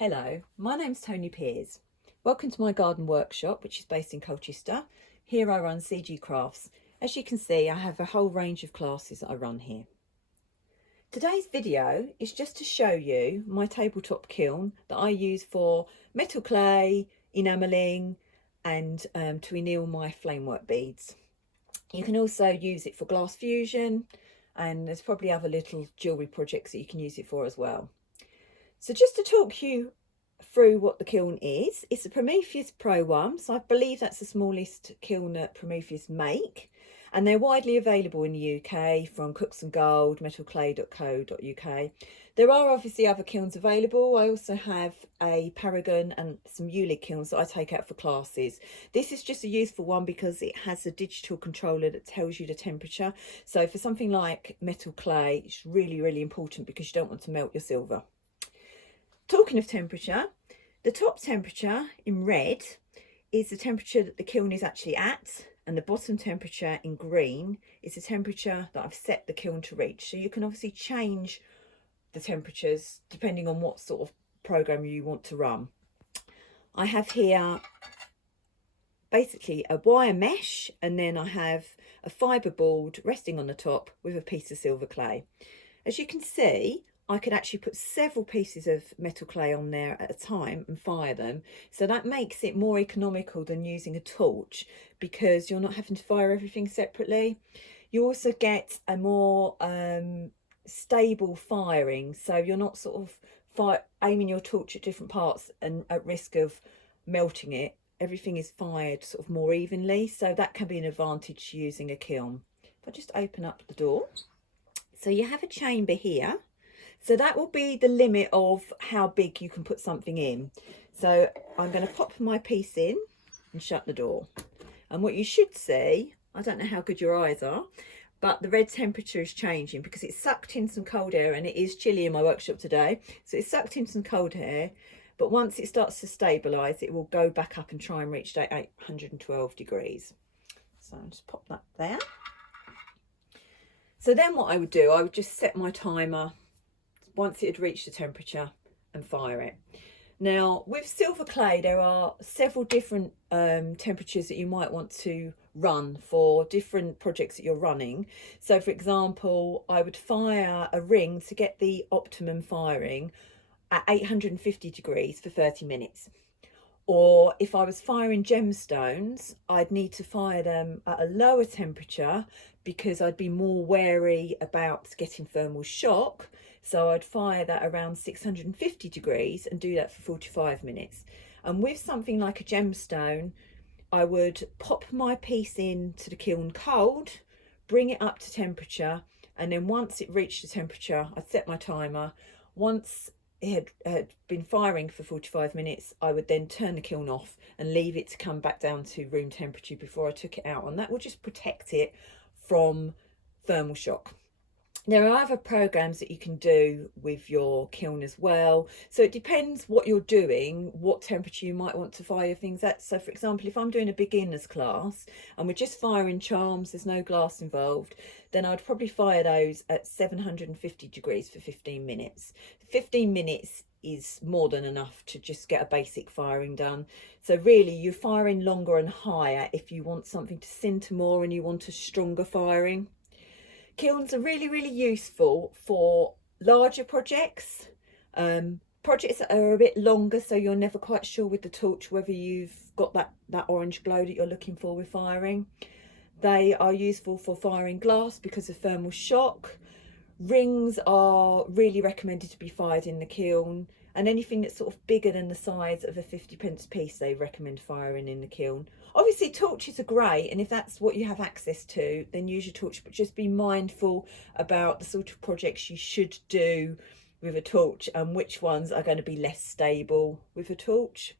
Hello, my name's Tony Pears. Welcome to my garden workshop, which is based in Colchester. Here I run CG Crafts. As you can see, I have a whole range of classes that I run here. Today's video is just to show you my tabletop kiln that I use for metal clay, enamelling and to anneal my flamework beads. You can also use it for glass fusion, and there's probably other little jewellery projects that you can use it for as well. So just to talk you through what the kiln is, it's a Prometheus Pro one, so I believe that's the smallest kiln that Prometheus make, and they're widely available in the UK from Cooks and Gold, metalclay.co.uk. There are obviously other kilns available. I also have a Paragon and some Ulig kilns that I take out for classes. This is just a useful one because it has a digital controller that tells you the temperature. So for something like metal clay, it's really important because you don't want to melt your silver. Talking of temperature, the top temperature in red is the temperature that the kiln is actually at, and the bottom temperature in green is the temperature that I've set the kiln to reach. So you can obviously change the temperatures depending on what sort of program you want to run. I have here basically a wire mesh, and then I have a fibre board resting on the top with a piece of silver clay. As you can see, I could actually put several pieces of metal clay on there at a time and fire them. So that makes it more economical than using a torch because you're not having to fire everything separately. You also get a more stable firing. So you're not sort of aiming your torch at different parts and at risk of melting it. Everything is fired sort of more evenly. So that can be an advantage using a kiln. If I just open up the door. So you have a chamber here. So that will be the limit of how big you can put something in. So I'm going to pop my piece in and shut the door. And what you should see, I don't know how good your eyes are, but the red temperature is changing because it's sucked in some cold air, and it is chilly in my workshop today. So it's sucked in some cold air, but once it starts to stabilise, it will go back up and try and reach that 812 degrees. So I'll just pop that there. So then what I would do, I would just set my timer once it had reached the temperature and fire it. Now with silver clay there are several different temperatures that you might want to run for different projects that you're running. So for example, I would fire a ring to get the optimum firing at 850 degrees for 30 minutes. Or if I was firing gemstones, I'd need to fire them at a lower temperature because I'd be more wary about getting thermal shock. So I'd fire that around 650 degrees and do that for 45 minutes. And with something like a gemstone, I would pop my piece into the kiln cold, bring it up to temperature, and then once it reached the temperature, I'd set my timer. Once it had been firing for 45 minutes, I would then turn the kiln off and leave it to come back down to room temperature before I took it out, and that will just protect it from thermal shock. There are other programs that you can do with your kiln as well. So it depends what you're doing, what temperature you might want to fire things at. So for example, if I'm doing a beginner's class and we're just firing charms, there's no glass involved, then I'd probably fire those at 750 degrees for 15 minutes. 15 minutes is more than enough to just get a basic firing done. So really you're firing longer and higher if you want something to sinter more and you want a stronger firing. Kilns are really useful for larger projects, projects that are a bit longer, so you're never quite sure with the torch whether you've got that orange glow that you're looking for with firing. They are useful for firing glass because of thermal shock. Rings are really recommended to be fired in the kiln, and anything that's sort of bigger than the size of a 50p piece they recommend firing in the kiln. Obviously torches are great, and if that's what you have access to, then use your torch, but just be mindful about the sort of projects you should do with a torch and which ones are going to be less stable with a torch.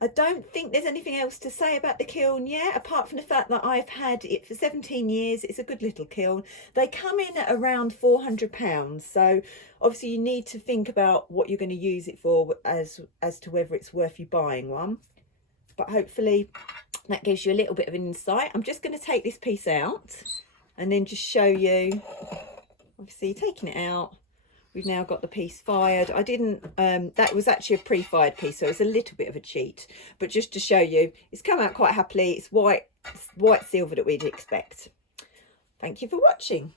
I don't think there's anything else to say about the kiln yet, apart from the fact that I've had it for 17 years. It's a good little kiln. They come in at around £400, so obviously you need to think about what you're going to use it for as to whether it's worth you buying one. But hopefully that gives you a little bit of an insight. I'm just going to take this piece out and then just show you, obviously taking it out, We've now got the piece fired. I didn't, that was actually a pre-fired piece, so it's a little bit of a cheat. But just to show you, it's come out quite happily. It's white silver that we'd expect. Thank you for watching.